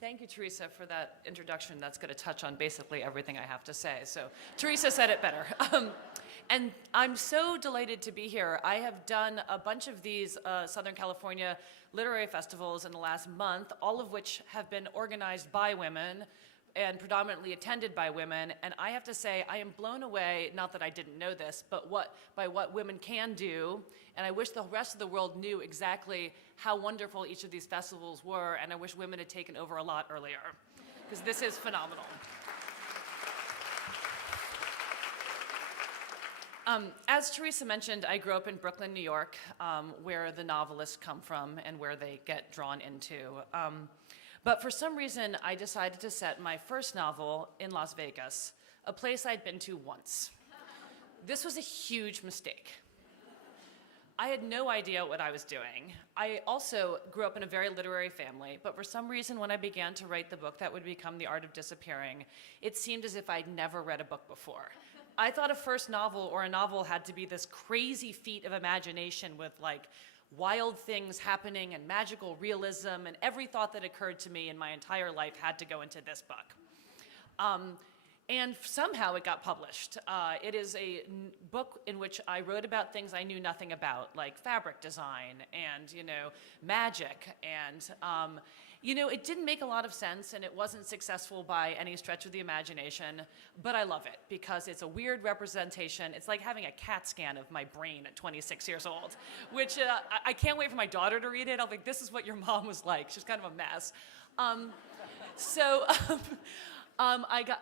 Thank you, Teresa, for that introduction. That's going to touch on basically everything I have to say. So Teresa said it better. And I'm so delighted to be here. I have done a bunch of these Southern California literary festivals in the last month, all of which have been organized by women and predominantly attended by women. And I have to say, I am blown away, not that I didn't know this, but by what women can do. And I wish the rest of the world knew exactly how wonderful each of these festivals were, and I wish women had taken over a lot earlier, because this is phenomenal. As Teresa mentioned, I grew up in Brooklyn, New York, where the novelists come from and where they get drawn into. But for some reason, I decided to set my first novel in Las Vegas, a place I'd been to once. This was a huge mistake. I had no idea what I was doing. I also grew up in a very literary family, but for some reason, when I began to write the book that would become The Art of Disappearing, it seemed as if I'd never read a book before. I thought a first novel or a novel had to be this crazy feat of imagination with like wild things happening and magical realism, and every thought that occurred to me in my entire life had to go into this book. And somehow it got published. It is a book in which I wrote about things I knew nothing about, like fabric design and, magic. And, it didn't make a lot of sense, and it wasn't successful by any stretch of the imagination, but I love it because it's a weird representation. It's like having a CAT scan of my brain at 26 years old, which I can't wait for my daughter to read it. I'll be like, this is what your mom was like. She's kind of a mess.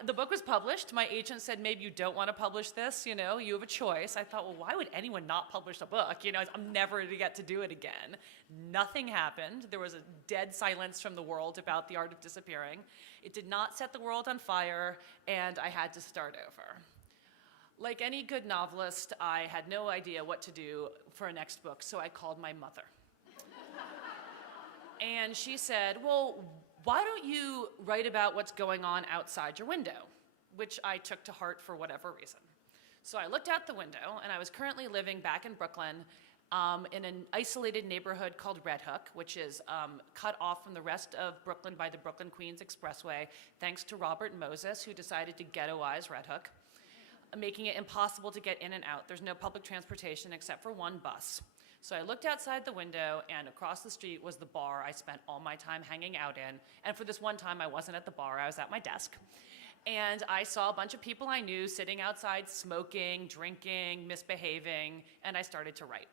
The book was published. My agent said, maybe you don't want to publish this, you have a choice. I thought, well, why would anyone not publish a book? I'm never to get to do it again. Nothing happened. There was a dead silence from the world about The Art of Disappearing. It did not set the world on fire, and I had to start over. Like any good novelist, I had no idea what to do for a next book, so I called my mother. And she said, well, why don't you write about what's going on outside your window? Which I took to heart for whatever reason. So I looked out the window, and I was currently living back in Brooklyn in an isolated neighborhood called Red Hook, which is cut off from the rest of Brooklyn by the Brooklyn-Queens Expressway, thanks to Robert Moses, who decided to ghettoize Red Hook, making it impossible to get in and out. There's no public transportation except for one bus. So I looked outside the window, and across the street was the bar I spent all my time hanging out in. And for this one time, I wasn't at the bar, I was at my desk. And I saw a bunch of people I knew sitting outside smoking, drinking, misbehaving, and I started to write.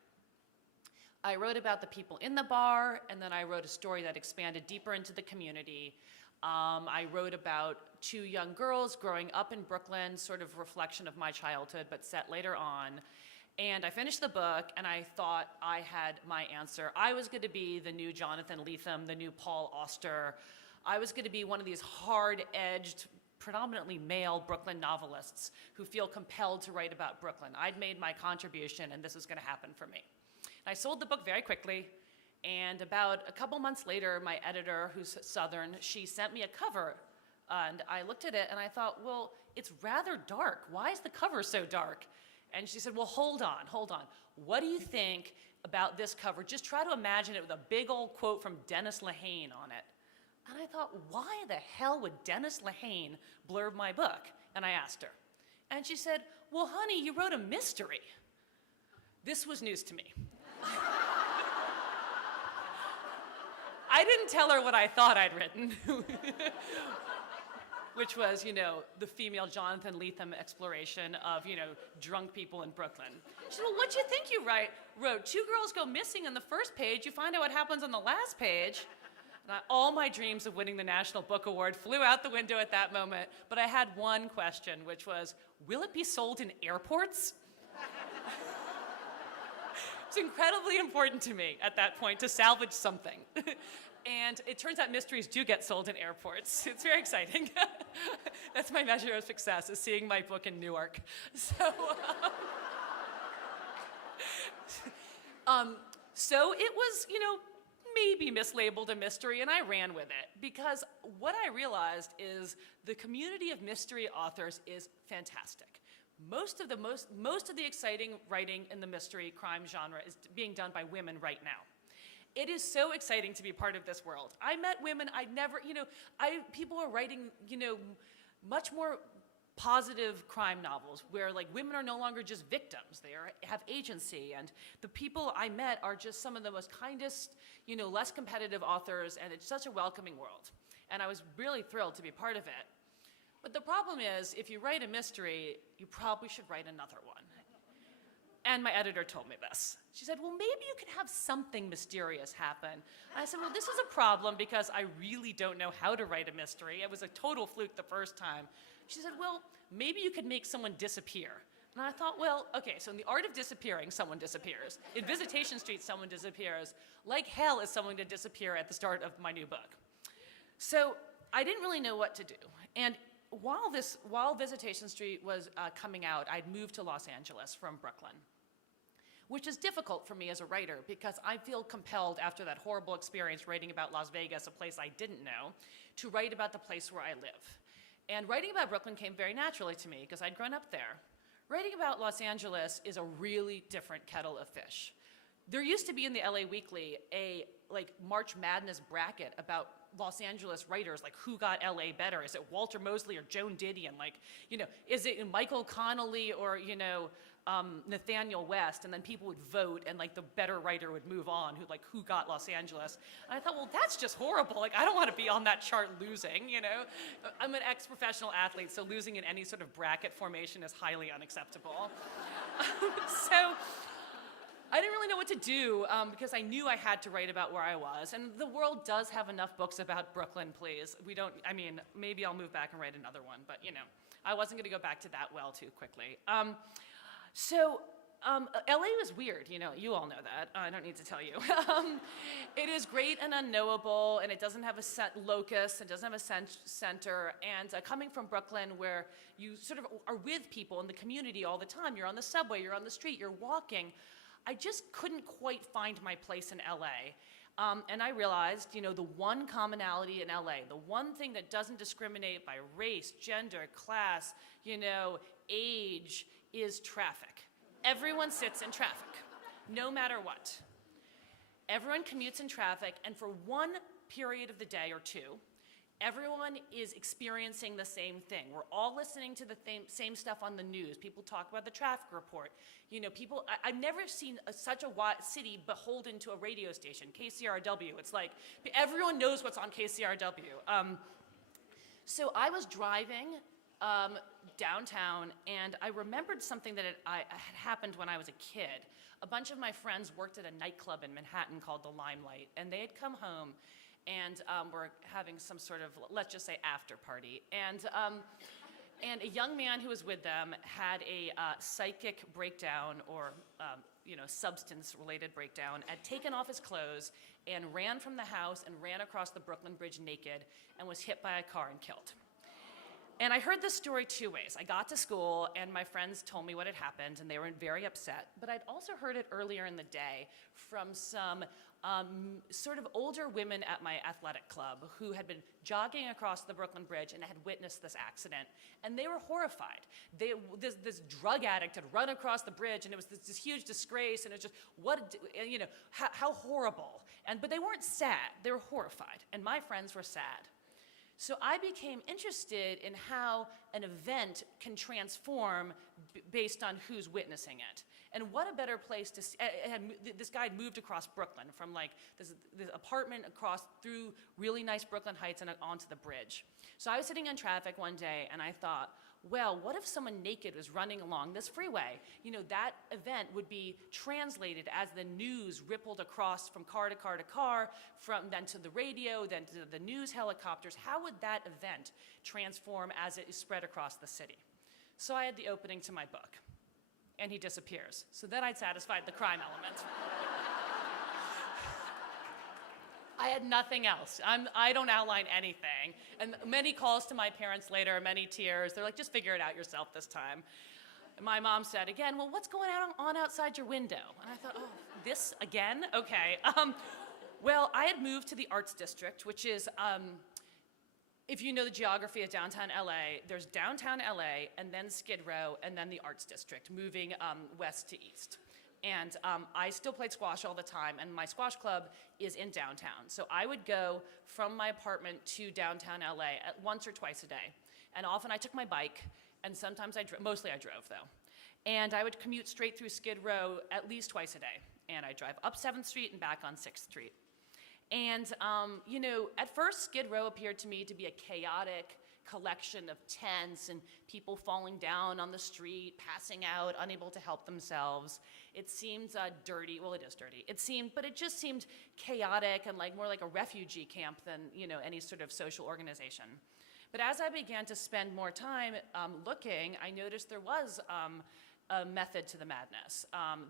I wrote about the people in the bar, and then I wrote a story that expanded deeper into the community. I wrote about two young girls growing up in Brooklyn, sort of reflection of my childhood, but set later on. And I finished the book, and I thought I had my answer. I was going to be the new Jonathan Lethem, the new Paul Auster. I was going to be one of these hard-edged, predominantly male Brooklyn novelists who feel compelled to write about Brooklyn. I'd made my contribution, and this was going to happen for me. And I sold the book very quickly, and about a couple months later, my editor, who's Southern, she sent me a cover. And I looked at it, and I thought, well, it's rather dark. Why is the cover so dark? And she said, well, hold on. What do you think about this cover? Just try to imagine it with a big old quote from Dennis Lehane on it. And I thought, why the hell would Dennis Lehane blurb my book? And I asked her. And she said, well, honey, you wrote a mystery. This was news to me. I didn't tell her what I thought I'd written. Which was, the female Jonathan Lethem exploration of, drunk people in Brooklyn. She said, well, what do you think you wrote? Two girls go missing on the first page. You find out what happens on the last page. And all my dreams of winning the National Book Award flew out the window at that moment. But I had one question, which was, will it be sold in airports? It's incredibly important to me at that point to salvage something. And it turns out mysteries do get sold in airports. It's very exciting. That's my measure of success, is seeing my book in Newark. So it was, maybe mislabeled a mystery, and I ran with it. Because what I realized is the community of mystery authors is fantastic. Most of the exciting writing in the mystery crime genre is being done by women right now. It is so exciting to be part of this world. I met women I'd never, people are writing, much more positive crime novels where like women are no longer just victims. They have agency, and the people I met are just some of the most kindest, less competitive authors, and it's such a welcoming world. And I was really thrilled to be part of it. But the problem is, if you write a mystery, you probably should write another one. And my editor told me this. She said, well, maybe you could have something mysterious happen. And I said, well, this is a problem because I really don't know how to write a mystery. It was a total fluke the first time. She said, well, maybe you could make someone disappear. And I thought, well, okay, so in The Art of Disappearing, someone disappears. In Visitation Street, someone disappears. Like hell is someone to disappear at the start of my new book. So I didn't really know what to do. And while Visitation Street was coming out, I'd moved to Los Angeles from Brooklyn, which is difficult for me as a writer because I feel compelled after that horrible experience writing about Las Vegas, a place I didn't know, to write about the place where I live. And writing about Brooklyn came very naturally to me because I'd grown up there. Writing about Los Angeles is a really different kettle of fish. There used to be in the LA Weekly a March Madness bracket about Los Angeles writers, like who got LA better? Is it Walter Mosley or Joan Didion? Is it Michael Connelly or, Nathaniel West? And then people would vote and the better writer would move on, who got Los Angeles. And I thought, well, that's just horrible. I don't want to be on that chart losing, I'm an ex-professional athlete, so losing in any sort of bracket formation is highly unacceptable. So I didn't really know what to do because I knew I had to write about where I was. And the world does have enough books about Brooklyn, please. Maybe I'll move back and write another one, but I wasn't going to go back to that well too quickly. LA was weird, you all know that. I don't need to tell you. It is great and unknowable, and it doesn't have a set locus, it doesn't have a center. And coming from Brooklyn, where you sort of are with people in the community all the time, you're on the subway, you're on the street, you're walking, I just couldn't quite find my place in LA. And I realized, the one commonality in LA, the one thing that doesn't discriminate by race, gender, class, age, is traffic. Everyone sits in traffic, no matter what. Everyone commutes in traffic, and for one period of the day or two, everyone is experiencing the same thing. We're all listening to the same stuff on the news. People talk about the traffic report. I've never seen such a city beholden to a radio station, KCRW. It's like everyone knows what's on KCRW. So I was driving downtown, and I remembered something that had happened when I was a kid. A bunch of my friends worked at a nightclub in Manhattan called the Limelight, and they had come home and were having some sort of, let's just say, after party. And a young man who was with them had a psychic breakdown or substance-related breakdown, had taken off his clothes and ran from the house and ran across the Brooklyn Bridge naked and was hit by a car and killed. And I heard this story two ways. I got to school, and my friends told me what had happened, and they were very upset. But I'd also heard it earlier in the day from some sort of older women at my athletic club who had been jogging across the Brooklyn Bridge and had witnessed this accident. And they were horrified. This drug addict had run across the bridge, and it was this huge disgrace, and it was just, how horrible. But they weren't sad. They were horrified. And my friends were sad. So I became interested in how an event can transform based on who's witnessing it. And what a better place to see. This guy had moved across Brooklyn from this apartment across through really nice Brooklyn Heights and onto the bridge. So I was sitting in traffic one day, and I thought, well, what if someone naked was running along this freeway? That event would be translated as the news rippled across from car to car to car, then to the radio, then to the news helicopters. How would that event transform as it is spread across the city? So I had the opening to my book, and he disappears. So then I'd satisfied the crime element. I had nothing else. I don't outline anything. And many calls to my parents later, many tears. They're like, just figure it out yourself this time. And my mom said again, well, what's going on outside your window? And I thought, oh, this again? Okay. Well, I had moved to the Arts District, which is, if you know the geography of downtown LA, there's downtown LA, and then Skid Row, and then the Arts District, moving west to east. And I still played squash all the time, and my squash club is in downtown. So I would go from my apartment to downtown LA at once or twice a day. And often I took my bike, and sometimes mostly I drove though. And I would commute straight through Skid Row at least twice a day. And I'd drive up 7th Street and back on 6th Street. And, you know, at first Skid Row appeared to me to be a chaotic collection of tents and people falling down on the street, passing out, unable to help themselves. It seemed dirty. Well, it is dirty. But it just seemed chaotic and more like a refugee camp than, you know, any sort of social organization. But as I began to spend more time looking, I noticed there was a method to the madness.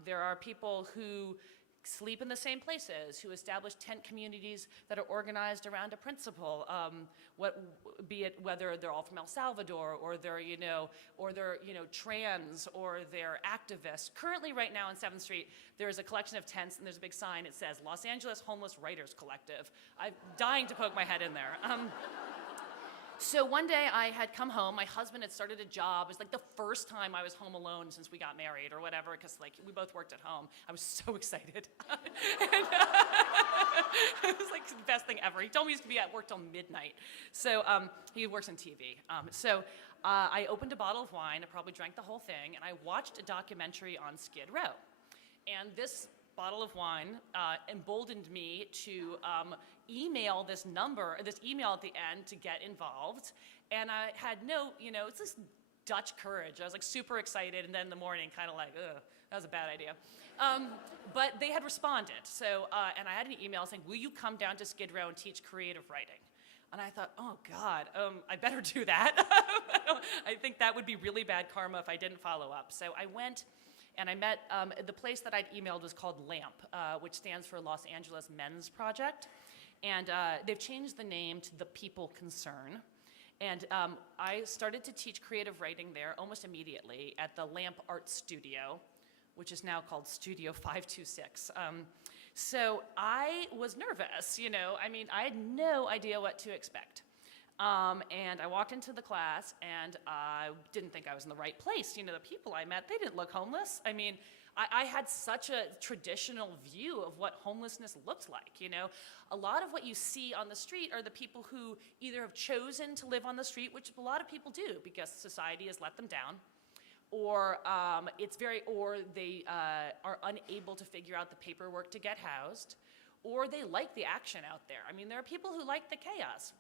There are people who sleep in the same places, who establish tent communities that are organized around a principle, be it whether they're all from El Salvador or they're, you know, trans or they're activists. Currently, right now on 7th Street, there is a collection of tents and there's a big sign. It says Los Angeles Homeless Writers Collective. I'm dying to poke my head in there. So one day I had come home, my husband had started a job. It was like the first time I was home alone since we got married or whatever, because we both worked at home. I was so excited. And, it was like the best thing ever. He told me he used to be at work till midnight. So he works in TV. I opened a bottle of wine, I probably drank the whole thing, and I watched a documentary on Skid Row. And this bottle of wine emboldened me to email this email at the end to get involved. And I had it's this Dutch courage. I was super excited, and then in the morning kind of ugh, that was a bad idea. But they had responded. So, and I had an email saying, will you come down to Skid Row and teach creative writing? And I thought, oh God, I better do that. I think that would be really bad karma if I didn't follow up. So I went, and I met, the place that I'd emailed was called LAMP, which stands for Los Angeles Men's Project. And they've changed the name to The People Concern. And I started to teach creative writing there almost immediately at the LAMP Art Studio, which is now called Studio 526. So I was nervous, I had no idea what to expect. And I walked into the class, and I didn't think I was in the right place. The people I met, they didn't look homeless. I had such a traditional view of what homelessness looked like. A lot of what you see on the street are the people who either have chosen to live on the street, which a lot of people do because society has let them down, or they are unable to figure out the paperwork to get housed, or they like the action out there. There are people who like the chaos.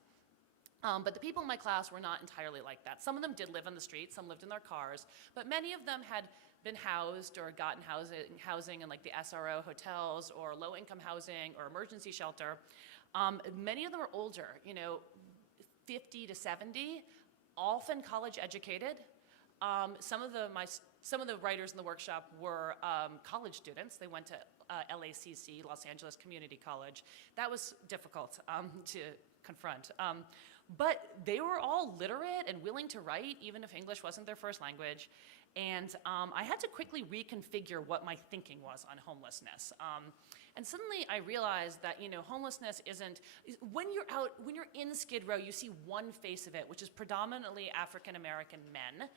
But the people in my class were not entirely like that. Some of them did live on the street, some lived in their cars, but many of them had been housed or gotten housing in the SRO hotels or low-income housing or emergency shelter. Many of them are older, 50 to 70, often college educated. Some of the writers in the workshop were college students. They went to LACC, Los Angeles Community College. That was difficult to confront. But they were all literate and willing to write, even if English wasn't their first language. And I had to quickly reconfigure what my thinking was on homelessness. And suddenly I realized that, homelessness isn't, when you're in Skid Row, you see one face of it, which is predominantly African-American men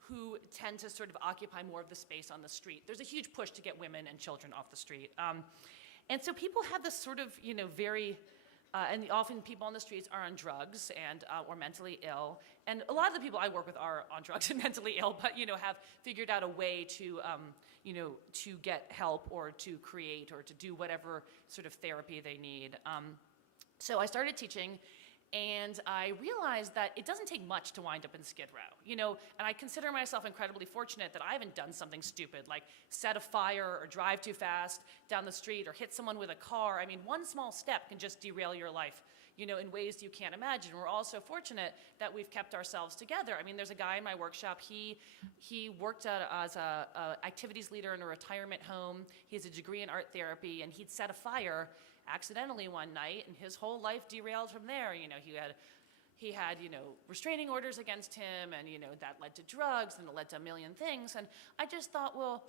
who tend to sort of occupy more of the space on the street. There's a huge push to get women and children off the street. And so people have this sort of, very, and often people on the streets are on drugs and or mentally ill. And a lot of the people I work with are on drugs and mentally ill, but have figured out a way to to get help or to create or to do whatever sort of therapy they need. So I started teaching, and I realized that it doesn't take much to wind up in Skid Row, and I consider myself incredibly fortunate that I haven't done something stupid like set a fire or drive too fast down the street or hit someone with a car. One small step can just derail your life, in ways you can't imagine. We're also fortunate that we've kept ourselves together. There's a guy in my workshop, he worked as a activities leader in a retirement home. He has a degree in art therapy, and he'd set a fire accidentally one night, and his whole life derailed from there. He had restraining orders against him, and that led to drugs, and it led to a million things. And I just thought, well,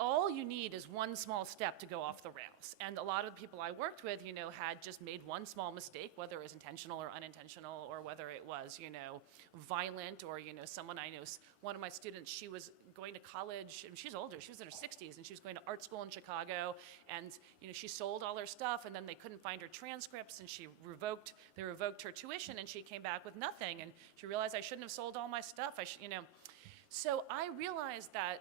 all you need is one small step to go off the rails. And a lot of the people I worked with, had just made one small mistake, whether it was intentional or unintentional, or whether it was, violent, or, someone I know, one of my students, she was going to college, and she's older, she was in her 60s, and she was going to art school in Chicago, and, she sold all her stuff, and then they couldn't find her transcripts, and they revoked her tuition, and she came back with nothing, and she realized I shouldn't have sold all my stuff, So I realized that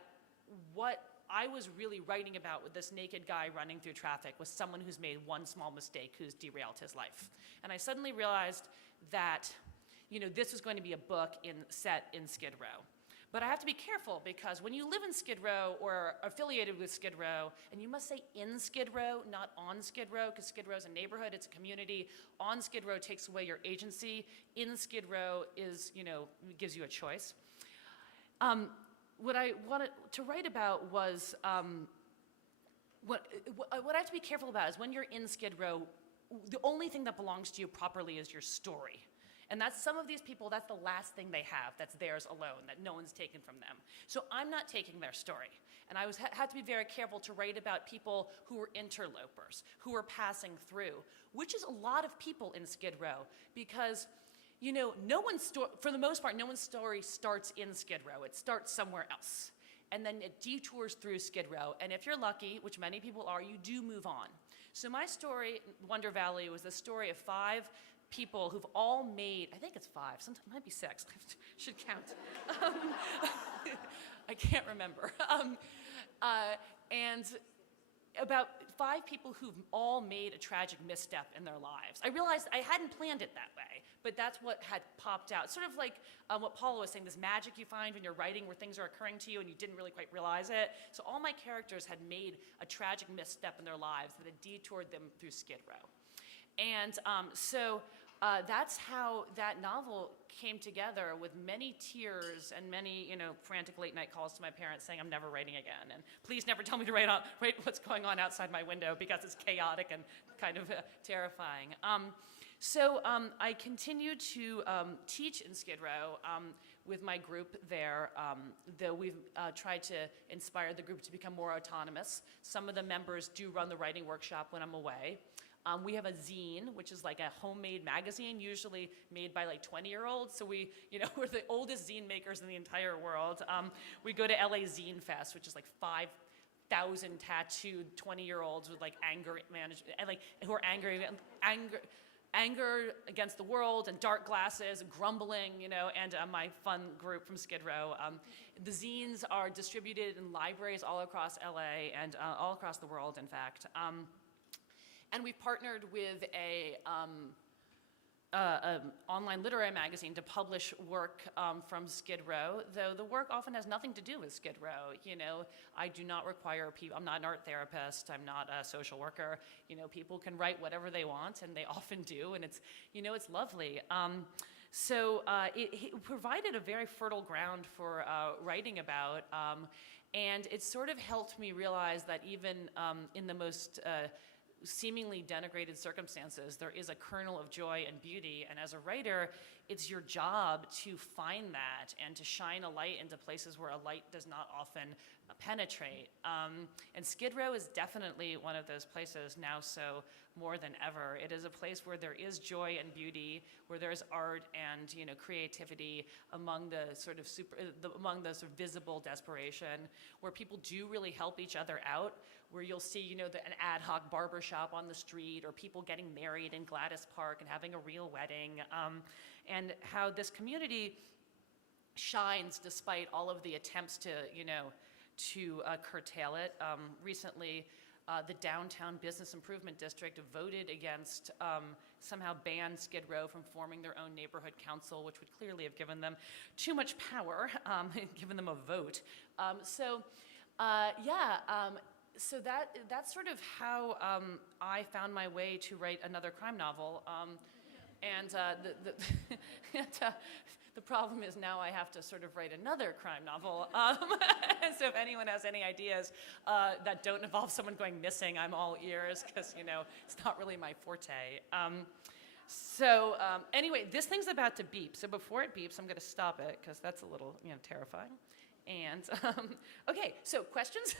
what I was really writing about with this naked guy running through traffic was someone who's made one small mistake who's derailed his life. And I suddenly realized that, this was going to be a book set in Skid Row. But I have to be careful, because when you live in Skid Row or affiliated with Skid Row, and you must say in Skid Row, not on Skid Row, because Skid Row is a neighborhood, it's a community. On Skid Row takes away your agency. In Skid Row is, gives you a choice. What I wanted to write about was, what I have to be careful about is when you're in Skid Row, the only thing that belongs to you properly is your story. And that's some of these people, that's the last thing they have, that's theirs alone, that no one's taken from them. So I'm not taking their story. And I had to be very careful to write about people who were interlopers, who were passing through, which is a lot of people in Skid Row, because for the most part, no one's story starts in Skid Row. It starts somewhere else. And then it detours through Skid Row. And if you're lucky, which many people are, you do move on. So my story, Wonder Valley, was the story of 5 people who've all made, I think it's 5, sometimes it might be 6, I should count. I can't remember. And about 5 people who've all made a tragic misstep in their lives. I realized I hadn't planned it that way, but that's what had popped out. Sort of like what Paula was saying, this magic you find when you're writing where things are occurring to you and you didn't really quite realize it. So all my characters had made a tragic misstep in their lives that had detoured them through Skid Row. And that's how that novel came together, with many tears and many, frantic late night calls to my parents saying, I'm never writing again. And please never tell me to write what's going on outside my window, because it's chaotic and kind of terrifying. I continue to teach in Skid Row with my group there, though we've tried to inspire the group to become more autonomous. Some of the members do run the writing workshop when I'm away. We have a zine, which is like a homemade magazine, usually made by like 20-year-olds. So we're the oldest zine makers in the entire world. We go to LA Zine Fest, which is like 5,000 tattooed 20-year-olds with like anger management, and like who are anger against the world, and dark glasses, and grumbling, and my fun group from Skid Row. The zines are distributed in libraries all across LA and all across the world, in fact. And we've partnered with an online literary magazine to publish work from Skid Row, though the work often has nothing to do with Skid Row. I do not require people, I'm not an art therapist, I'm not a social worker. People can write whatever they want, and they often do, and it's lovely. It provided a very fertile ground for writing about, and it sort of helped me realize that even in the most seemingly denigrated circumstances, there is a kernel of joy and beauty, and as a writer, it's your job to find that and to shine a light into places where a light does not often penetrate. And Skid Row is definitely one of those places now, so more than ever. It is a place where there is joy and beauty, where there's art and creativity among the sort of visible desperation, where people do really help each other out, where you'll see an ad hoc barber shop on the street, or people getting married in Gladys Park and having a real wedding, and how this community shines despite all of the attempts to curtail it. Recently, the Downtown Business Improvement District voted against, somehow banned Skid Row from forming their own neighborhood council, which would clearly have given them too much power, given them a vote. So that's sort of how I found my way to write another crime novel. The problem is now I have to sort of write another crime novel. So if anyone has any ideas that don't involve someone going missing, I'm all ears, because it's not really my forte. Anyway, this thing's about to beep. So before it beeps, I'm going to stop it, because that's a little terrifying. And, okay, so questions?